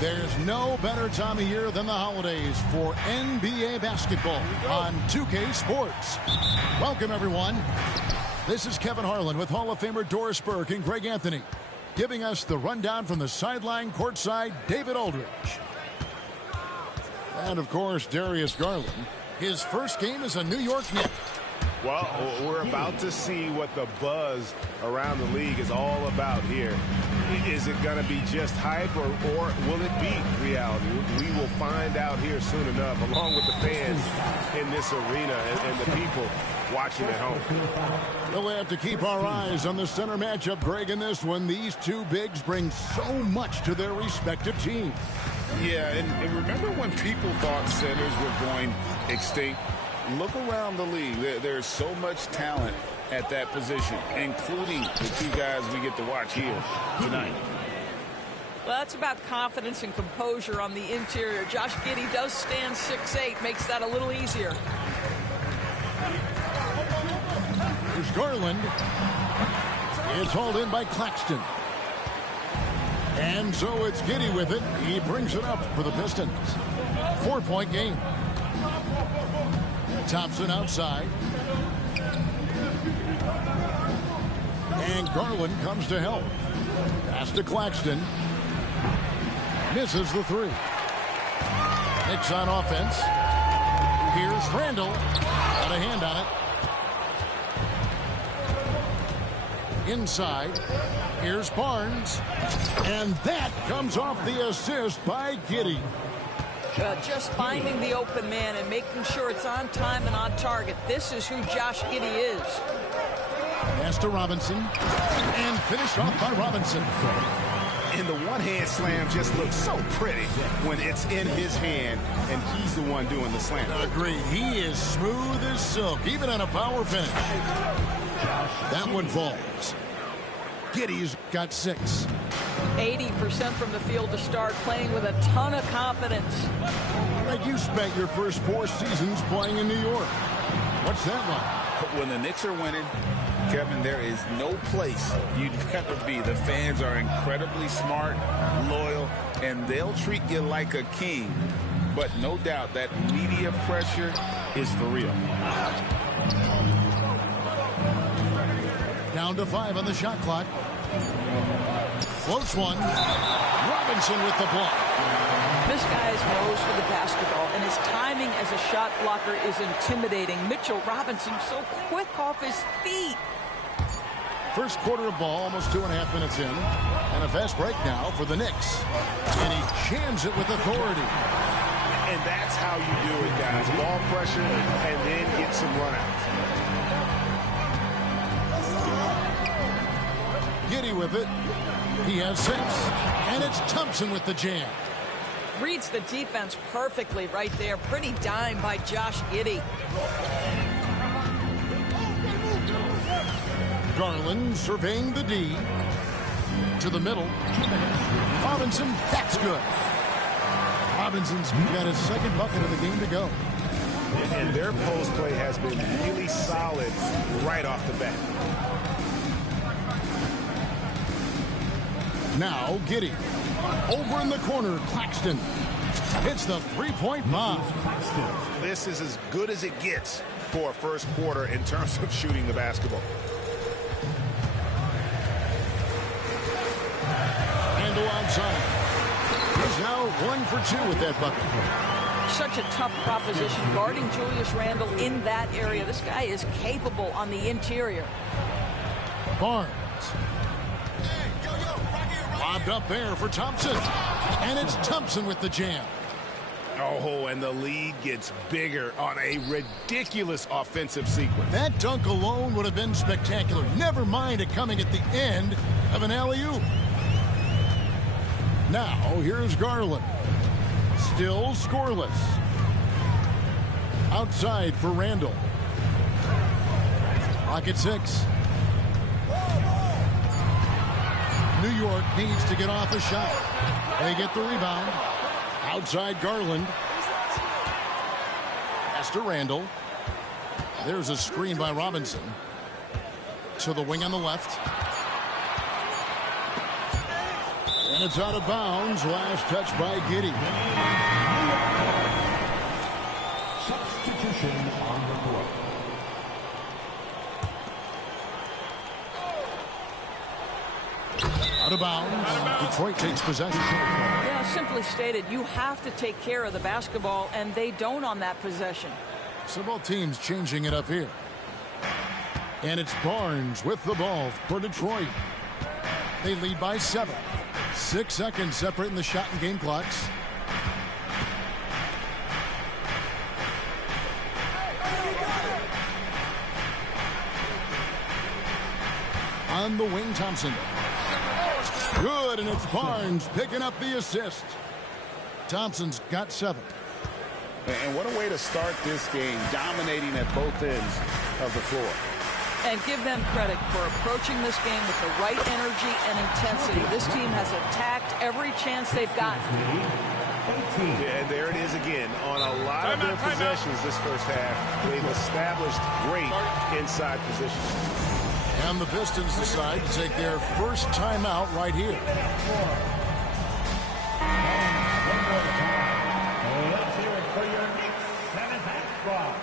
There's no better time of year than the holidays for NBA basketball on 2K Sports. Welcome, everyone. This is Kevin Harlan with Hall of Famer Doris Burke and Greg Anthony, giving us the rundown from the sideline courtside, David Aldridge. And, of course, Darius Garland. His first game as a New York Knick. Well, we're about to see what the buzz around the league is all about here. Is it going to be just hype, or will it be reality? We will find out here soon enough, along with the fans in this arena and the people watching at home. We'll have to keep our eyes on the center matchup, Greg, in this one. These two bigs bring so much to their respective teams. Yeah, and remember when people thought centers were going extinct? Look around the league. There's so much talent at that position, including the two guys we get to watch here tonight. Well, that's about confidence and composure on the interior. Josh Giddey does stand 6'8", makes that a little easier. Here's Garland. It's hauled in by Claxton. And so it's Giddey with it. He brings it up for the Pistons. 4-point game. Thompson outside. And Garland comes to help. Pass to Claxton. Misses the three. Knicks on offense. Here's Randall. Got a hand on it. Inside. Here's Barnes. And that comes off the assist by Giddey. Just finding the open man and making sure it's on time and on target. This is who Josh Giddey is. Pass to Robinson. And finished off by Robinson. And the one-hand slam just looks so pretty when it's in his hand and he's the one doing the slam. Agreed. He is smooth as silk, even on a power finish. That one falls. Giddey's got 6. 80% from the field to start, playing with a ton of confidence. Greg, you spent your first 4 seasons playing in New York. What's that like? When the Knicks are winning, Kevin, there is no place you'd rather be. The fans are incredibly smart, loyal, and they'll treat you like a king. But no doubt that media pressure is for real. Down to 5 on the shot clock. Floats one. Robinson with the block. This guy is nose for the basketball, and his timing as a shot blocker is intimidating. Mitchell Robinson so quick off his feet. First quarter of ball, almost 2.5 minutes in. And a fast break now for the Knicks. And he jams it with authority. And that's how you do it, guys. Ball pressure and then get some runouts. Giddey with it. He has 6. And it's Thompson with the jam. Reads the defense perfectly right there. Pretty dime by Josh Giddey. Garland surveying the D. to the middle. Robinson, that's good. Robinson's got his second bucket of the game to go. And their post play has been really solid right off the bat. Now Giddey. Over in the corner, Claxton. Hits the three-point bomb. This is as good as it gets for a first quarter in terms of shooting the basketball. Randle outside. He's now 1 for 2 with that bucket. Such a tough proposition guarding Julius Randle in that area. This guy is capable on the interior. Barnes. Lobbed up there for Thompson. And it's Thompson with the jam. Oh, and the lead gets bigger on a ridiculous offensive sequence. That dunk alone would have been spectacular. Never mind it coming at the end of an alley-oop. Now, here's Garland. Still scoreless. Outside for Randle. Clock at 6. New York needs to get off a shot. They get the rebound. Outside Garland. Pass to Randle. There's a screen by Robinson. To the wing on the left. And it's out of bounds. Last touch by Giddey. Substitution on the court. Out of bounds. Detroit takes possession. Yeah, simply stated, you have to take care of the basketball, and they don't on that possession. So both teams changing it up here. And it's Barnes with the ball for Detroit. They lead by 7. 6 seconds separating the shot and game clocks. On the wing, Thompson. Good, and it's Barnes picking up the assist. Thompson's got 7. And what a way to start this game, dominating at both ends of the floor. And give them credit for approaching this game with the right energy and intensity. This team has attacked every chance they've gotten. Yeah, there it is again. On a lot of their possessions this first half, they've established great inside positions. And the Pistons decide to take their first timeout right here. Let's hear it for your Knicks 7th squad.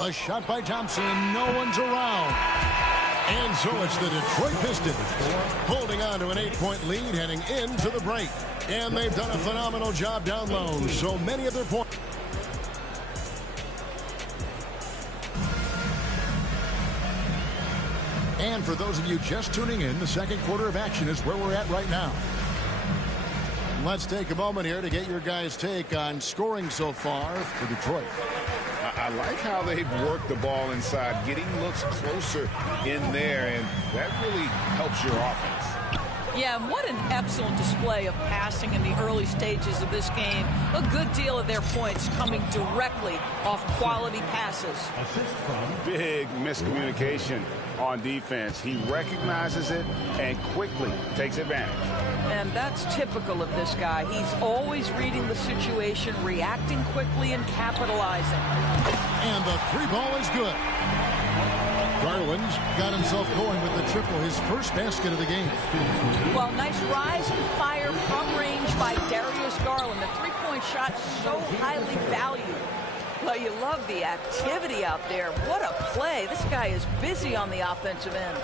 A shot by Thompson. No one's around. And so it's the Detroit Pistons holding on to an 8-point lead heading into the break. And they've done a phenomenal job down low. So many of their points. And for those of you just tuning in, the second quarter of action is where we're at right now. Let's take a moment here to get your guys' take on scoring so far for Detroit. I like how they've worked the ball inside, getting looks closer in there, and that really helps your offense. Yeah, and what an excellent display of passing in the early stages of this game. A good deal of their points coming directly off quality passes. Assist from Big miscommunication on defense. He recognizes it and quickly takes advantage. And that's typical of this guy. He's always reading the situation, reacting quickly, and capitalizing. And the 3 ball is good. Garland's got himself going with the triple, his first basket of the game. Well, nice rise and fire from range by Darius Garland. The three-point shot so highly valued. Well, you love the activity out there. What a play. This guy is busy on the offensive end.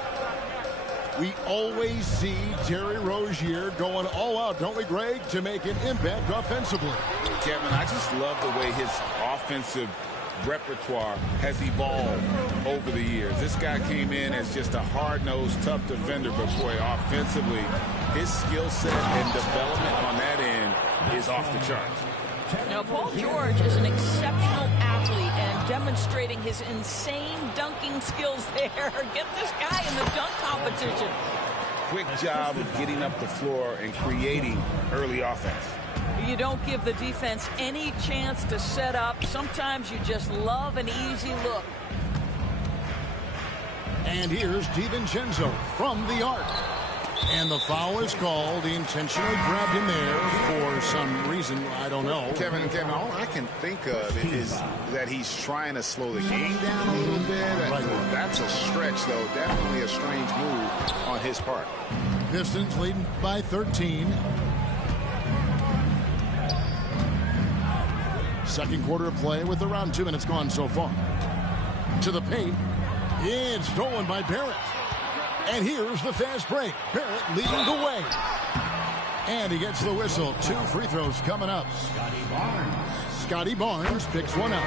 We always see Terry Rozier going all out, don't we, Greg, to make an impact offensively. Kevin, I just love the way his offensive repertoire has evolved over the years. This guy came in as just a hard-nosed, tough defender, but boy, offensively, his skill set and development on that end is off the charts. Now, Paul George is an exceptional athlete and demonstrating his insane dunking skills there. Get this guy in the dunk competition. Quick job of getting up the floor and creating early offense. You don't give the defense any chance to set up. Sometimes you just love an easy look. And here's DiVincenzo from the arc. And the foul is called. He intentionally grabbed him there for some reason. I don't know. Kevin, all I can think of is that he's trying to slow the game down a little bit. Right. That's a stretch, though. Definitely a strange move on his part. Pistons leading by 13. Second quarter of play with around 2 minutes gone so far. To the paint. It's stolen by Barrett. And here's the fast break. Barrett leading the way. And he gets the whistle. 2 free throws coming up. Scotty Barnes picks one up.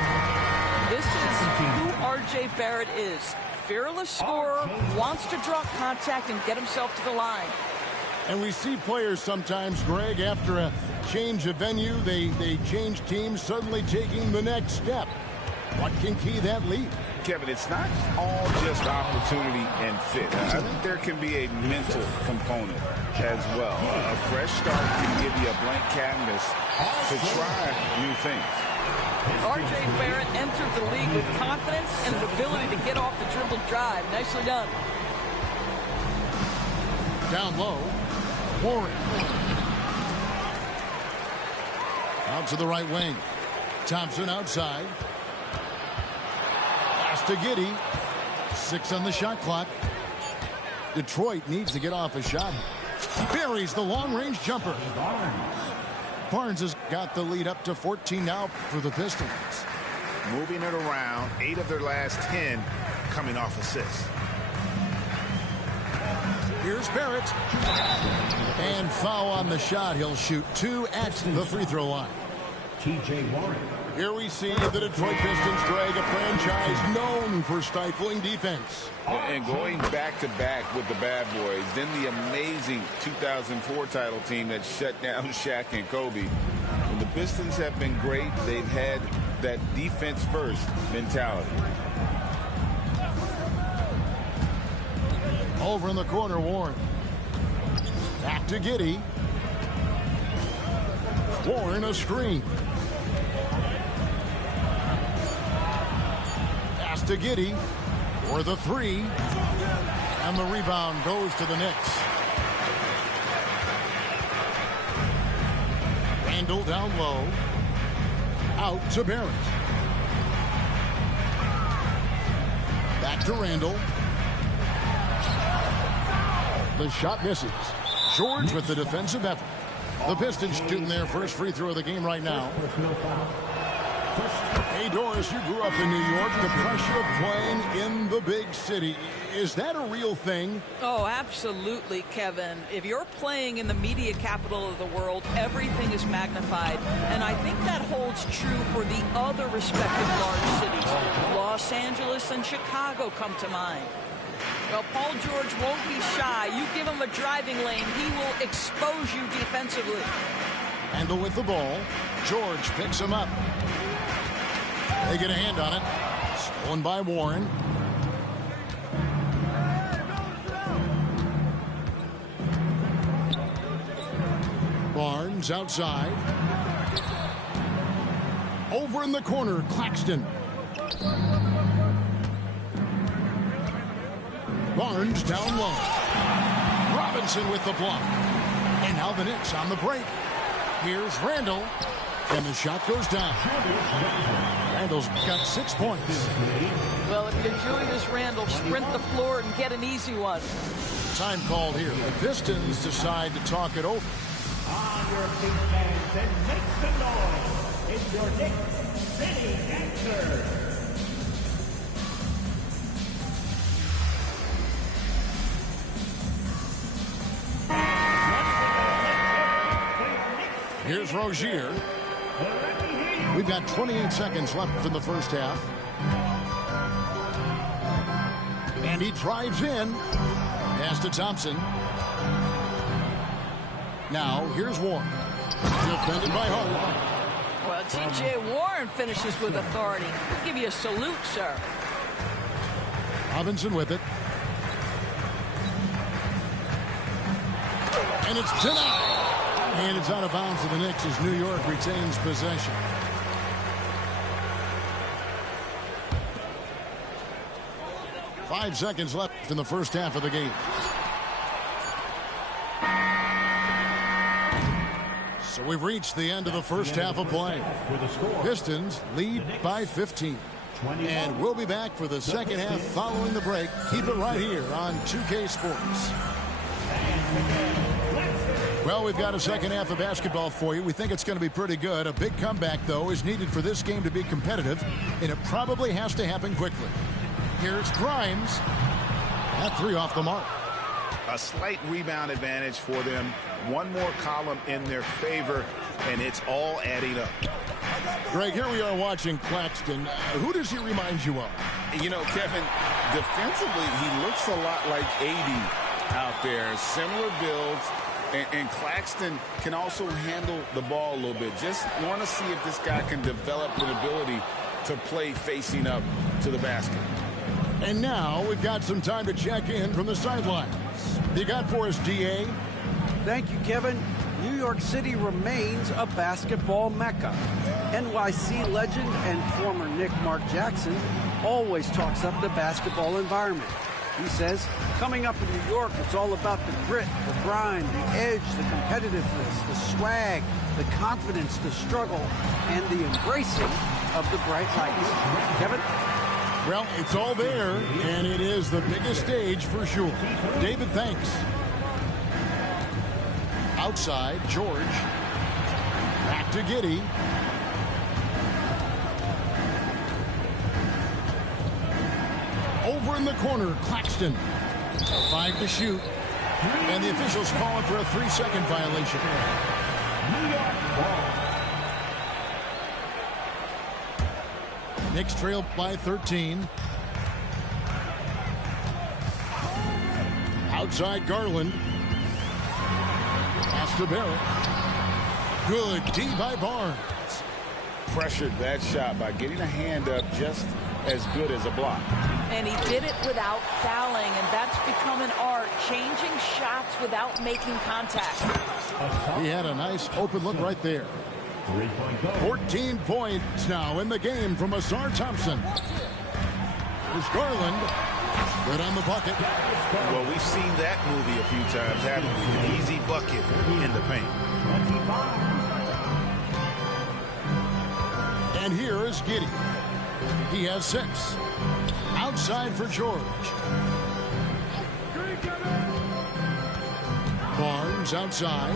This is who R.J. Barrett is. Fearless scorer, wants to draw contact and get himself to the line. And we see players sometimes, Greg, after a change of venue, they change teams, suddenly taking the next step. What can key that lead? Kevin, it's not all just opportunity and fit. I think there can be a mental component as well. A fresh start can give you a blank canvas to try new things. R.J. Barrett entered the league with confidence and an ability to get off the dribble drive. Nicely done. Down low, Warren. Out to the right wing. Thompson outside. To Giddey. 6 on the shot clock. Detroit needs to get off a shot. Buries the long-range jumper. Barnes has got the lead up to 14 now for the Pistons. Moving it around, 8 of their last 10 coming off assists. Here's Barrett. And foul on the shot. He'll shoot 2 at the free throw line. T.J. Warren. Here we see the Detroit Pistons drag a franchise known for stifling defense. And going back-to-back with the bad boys, then the amazing 2004 title team that shut down Shaq and Kobe. When the Pistons have been great, they've had that defense-first mentality. Over in the corner, Warren. Back to Giddey. Warren a screen. To Giddey for the 3, and the rebound goes to the Knicks. Randall down low, out to Barrett. Back to Randall. The shot misses. George with the defensive effort. The Pistons shooting their first free throw of the game right now. Hey, Doris, you grew up in New York. The pressure of playing in the big city, is that a real thing? Oh, absolutely, Kevin. If you're playing in the media capital of the world, everything is magnified. And I think that holds true for the other respective large cities. Los Angeles and Chicago come to mind. Well, Paul George won't be shy. You give him a driving lane, he will expose you defensively. Handle with the ball. George picks him up. They get a hand on it. Stolen by Warren. Barnes outside. Over in the corner, Claxton. Barnes down low. Robinson with the block. And now the Knicks on the break. Here's Randall. And the shot goes down. Randall's got 6 points. Well, if you're Julius Randall, sprint the floor and get an easy one. Time called here. The Pistons decide to talk it over. On your feet, fans, and make some noise. It's your Knicks City Answer. Here's Rozier. We've got 28 seconds left in the first half. And he drives in. Pass to Thompson. Now, here's Warren. Defended by Hart. Well, T.J. Warren finishes with authority. I'll give you a salute, sir. Robinson with it. And it's denied. And it's out of bounds to the Knicks as New York retains possession. 5 seconds left in the first half of the game. So we've reached the end of the first half of play. Pistons lead by 15. And we'll be back for the second half following the break. Keep it right here on 2K Sports. Well, we've got a second half of basketball for you. We think it's going to be pretty good. A big comeback, though, is needed for this game to be competitive, and it probably has to happen quickly. Here's Grimes. That three off the mark. A slight rebound advantage for them. One more column in their favor, and it's all adding up. Greg, here we are watching Claxton. Who does he remind you of? You know, Kevin, defensively, he looks a lot like AD out there. Similar builds. And Claxton can also handle the ball a little bit. Just want to see if this guy can develop an ability to play facing up to the basket. And now we've got some time to check in from the sidelines. You got for us, DA? Thank you, Kevin. New York City remains a basketball mecca. NYC legend and former Knick Mark Jackson always talks up the basketball environment. He says, coming up in New York, it's all about the grit, the grind, the edge, the competitiveness, the swag, the confidence, the struggle, and the embracing of the bright lights. Kevin? Well, it's all there, and it is the biggest stage for sure. David, thanks. Outside, George. Back to Giddey. Over in the corner, Claxton. 5 to shoot. And the officials calling for a 3-second violation. Knicks trail by 13. Outside Garland. Pass to Barrett. Good D by Barnes. Pressured that shot by getting a hand up just as good as a block. And he did it without fouling, and that's become an art, changing shots without making contact. He had a nice open look right there. 14 points now in the game from Asar Thompson. Here's Garland. Good on the bucket. Well, we've seen that movie a few times, haven't we? An easy bucket in the paint. And here is Giddey. He has 6. Outside for George. Barnes outside.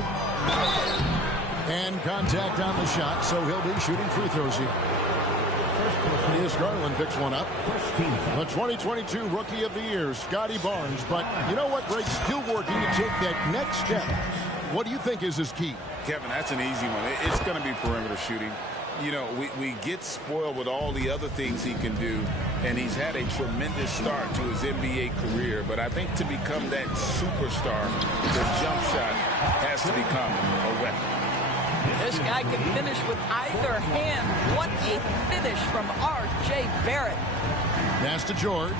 And contact on the shot, so he'll be shooting free throws here. Here's Garland picks one up. The 2022 Rookie of the Year, Scotty Barnes. But you know what, Greg? Still working to take that next step. What do you think is his key? Kevin, that's an easy one. It's going to be perimeter shooting. You know, we get spoiled with all the other things he can do, and he's had a tremendous start to his NBA career. But I think to become that superstar, the jump shot has to become a weapon. This guy can finish with either hand. What a finish from R.J. Barrett. Pass to George.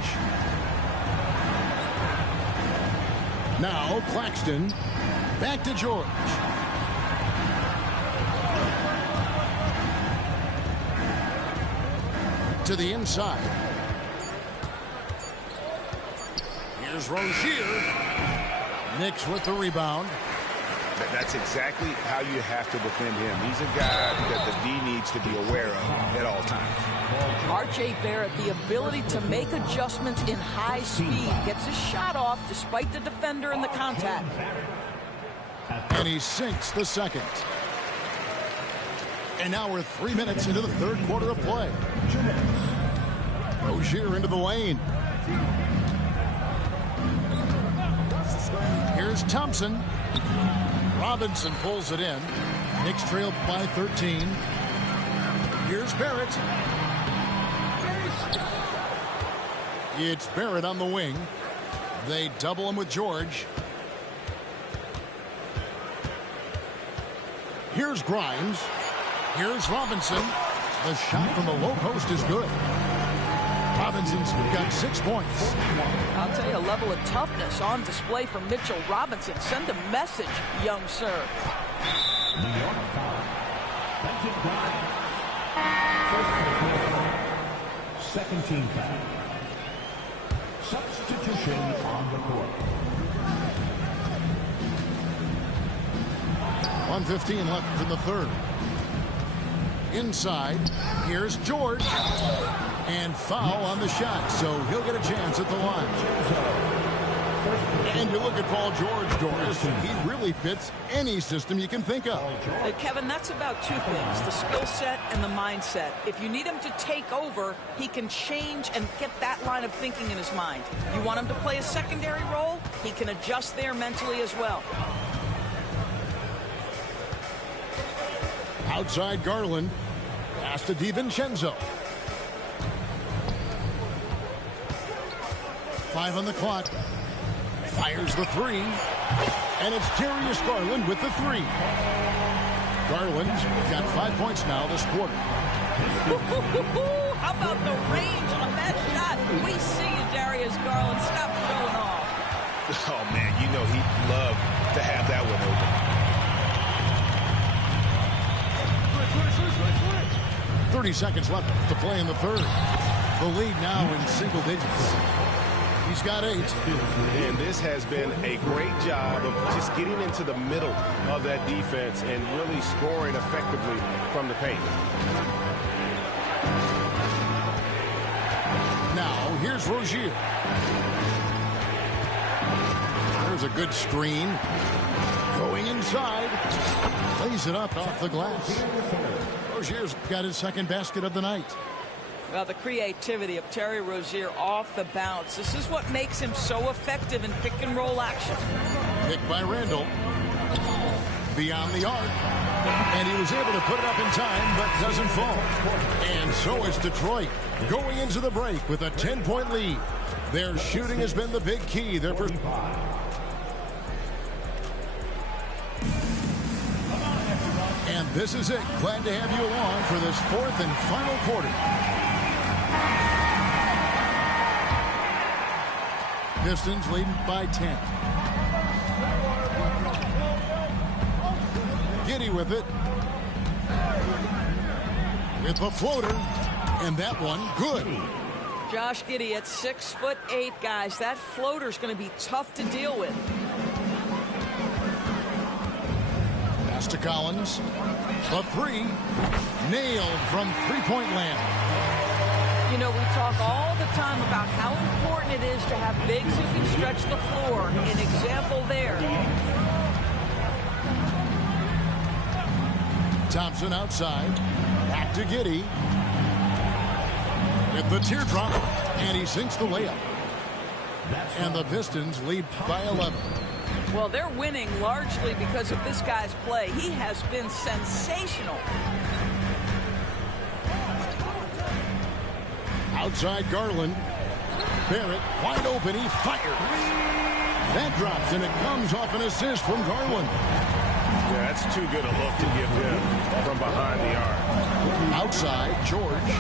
Now Claxton. Back to George. To the inside. Here's Rozier. Knicks with the rebound. That's exactly how you have to defend him. He's a guy that the D needs to be aware of at all times. R.J. Barrett, the ability to make adjustments in high speed, gets his shot off despite the defender and the contact. And he sinks the second. And now we're 3 minutes into the third quarter of play. Rozier into the lane. Here's Thompson. Robinson pulls it in. Knicks trail by 13. Here's Barrett. It's Barrett on the wing. They double him with George. Here's Grimes. Here's Robinson. The shot from the low post is good. Robinson's got 6 points. I'll tell you, a level of toughness on display from Mitchell Robinson. Send a message, young sir. New York foul. Benton Grimes. First quarter. Second team foul. Substitution on the court. 1:15 left in the third. Inside, here's George. And foul on the shot, so he'll get a chance at the line. And you look at Paul George, Doris, he really fits any system you can think of. Kevin, that's about two things, the skill set and the mindset. If you need him to take over, he can change and get that line of thinking in his mind. You want him to play a secondary role, he can adjust there mentally as well. Outside Garland, pass to DiVincenzo. 5 on the clock. Fires the three. And it's Darius Garland with the three. Garland's got 5 points now this quarter. How about the range on that shot? We see you, Darius Garland. Stop showing off. Oh, man, you know he'd love to have that one open. 30 seconds left to play in the third. The lead now in single digits. He's got 8. And this has been a great job of just getting into the middle of that defense and really scoring effectively from the paint. Now, here's Rozier. There's a good screen. Going inside. Lays it up off the glass. Rozier's got his second basket of the night. Well, the creativity of Terry Rozier off the bounce. This is what makes him so effective in pick-and-roll action. Picked by Randall. Beyond the arc. And he was able to put it up in time, but doesn't fall. And so is Detroit, going into the break with a 10-point lead. Their shooting has been the big key. And this is it. Glad to have you along for this fourth and final quarter. Pistons leading by 10. Giddey with it. With the floater. And that one good. Josh Giddey at 6'8", guys. That floater's going to be tough to deal with. Pass to Collins. The three. Nailed from three-point land. You know, we talk all the time about how important it is to have bigs who can stretch the floor. An example there. Thompson outside. Back to Giddey. With the teardrop. And he sinks the layup. And the Pistons lead by 11. Well, they're winning largely because of this guy's play. He has been sensational. Outside Garland. Barrett wide open. He fires. That drops, and it comes off an assist from Garland. Yeah, that's too good a look to give him from behind the arc. Outside, George.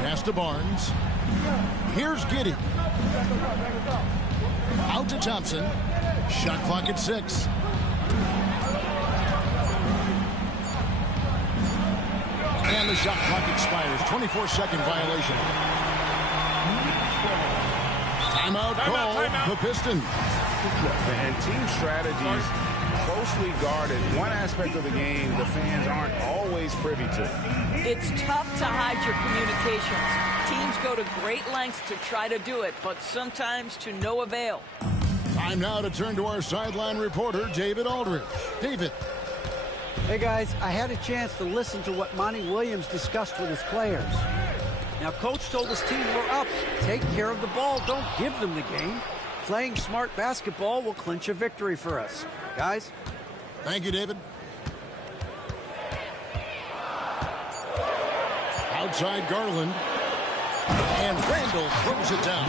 Pass to Barnes. Here's Giddey. Out to Thompson. Shot clock at 6. And the shot clock expires. 24-second violation. Timeout call. The Pistons. And team strategies closely guarded. One aspect of the game the fans aren't always privy to. It's tough to hide your communications. Teams go to great lengths to try to do it, but sometimes to no avail. Time now to turn to our sideline reporter, David Aldridge. David. Hey, guys, I had a chance to listen to what Monty Williams discussed with his players. Now, Coach told his team, we're up. Take care of the ball. Don't give them the game. Playing smart basketball will clinch a victory for us. Guys? Thank you, David. Outside Garland. And Randall throws it down.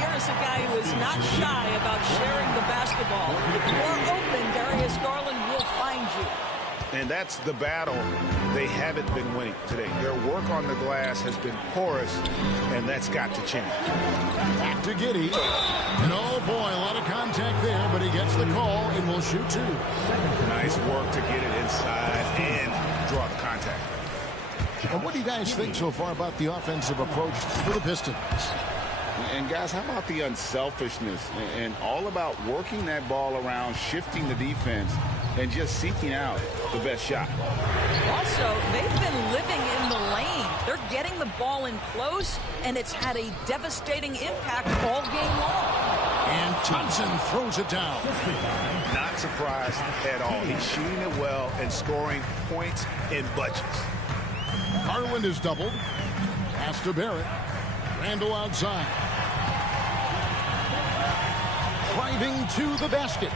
Here is a guy who is not shy about sharing the basketball. If you are open, Darius Garland will find you. And that's the battle they haven't been winning today. Their work on the glass has been porous, and that's got to change. Back to Giddey. And oh boy, a lot of contact there, but he gets the call and will shoot 2. Nice work to get it inside and draw the contact. And what do you guys think so far about the offensive approach for the Pistons? And guys, how about the unselfishness and all about working that ball around, shifting the defense, and just seeking out the best shot. Also, they've been living in the lane. They're getting the ball in close, and it's had a devastating impact all game long. And Thompson throws it down. Not surprised at all. He's shooting it well and scoring points in bunches. Garland is doubled. Pass to Barrett. Randall outside. Driving to the basket.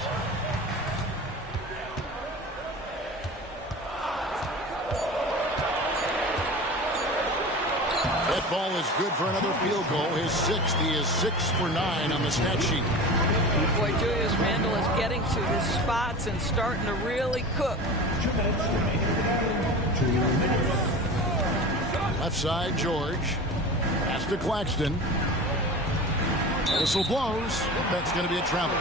That ball is good for another field goal. His sixth. He is 6 for 9 on the stat sheet. Boy, Julius Randle is getting to his spots and starting to really cook. 2 minutes remaining. 2 minutes. Left side, George. Pass to Claxton. Whistle blows. That's going to be a travel.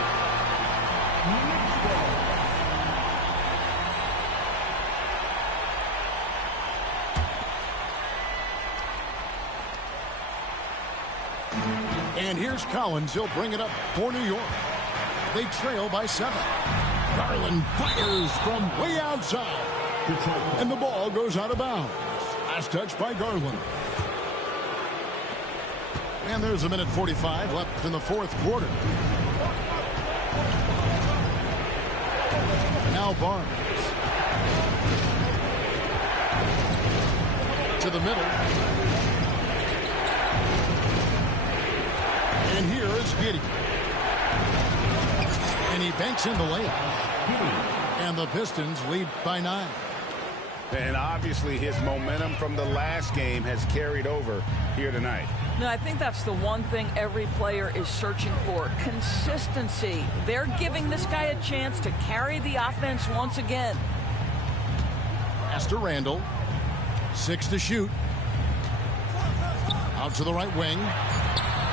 And here's Collins. He'll bring it up for New York. They trail by 7. Garland fires from way outside. And the ball goes out of bounds. Last touch by Garland. And there's a minute 45 left in the fourth quarter. Now Barnes. To the middle. And here is Giddey. And he banks in the layup. And the Pistons lead by 9. And obviously his momentum from the last game has carried over here tonight. No, I think that's the one thing every player is searching for. Consistency. They're giving this guy a chance to carry the offense once again. Pass to Randall. 6 to shoot. Out to the right wing.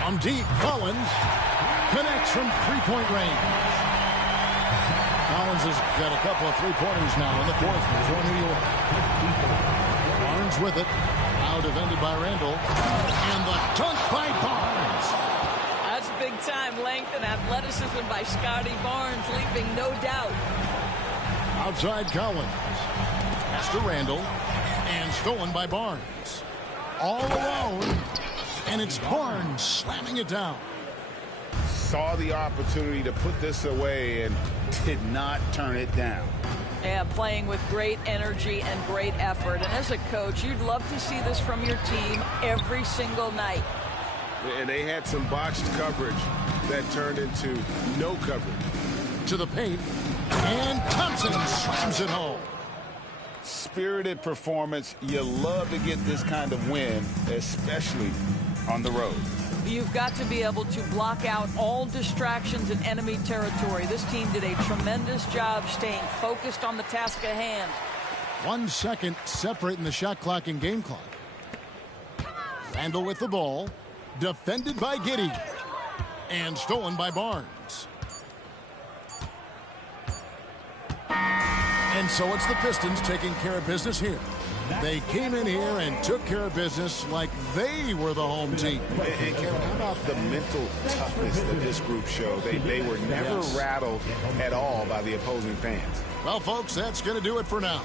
From deep, Collins connects from three-point range. Collins has got a couple of three-pointers now in the fourth for New York. Barnes with it. Now defended by Randall. And the dunk by Barnes. That's big-time length and athleticism by Scotty Barnes, leaving no doubt. Outside Collins. Pass to Randall. And stolen by Barnes. All alone. And it's Barnes slamming it down. Saw the opportunity to put this away and did not turn it down. Yeah, playing with great energy and great effort. And as a coach, you'd love to see this from your team every single night. And they had some botched coverage that turned into no coverage. To the paint. And Thompson slams it home. Spirited performance. You love to get this kind of win, especially on the road. You've got to be able to block out all distractions in enemy territory. This team did a tremendous job staying focused on the task at hand. 1 second separating the shot clock and game clock. Randall with the ball. Defended by Giddey. And stolen by Barnes. And so it's the Pistons taking care of business here. They came in here and took care of business like they were the home team. And Kevin, how about the mental toughness that this group showed? They were never rattled at all by the opposing fans. Well, folks, that's going to do it for now.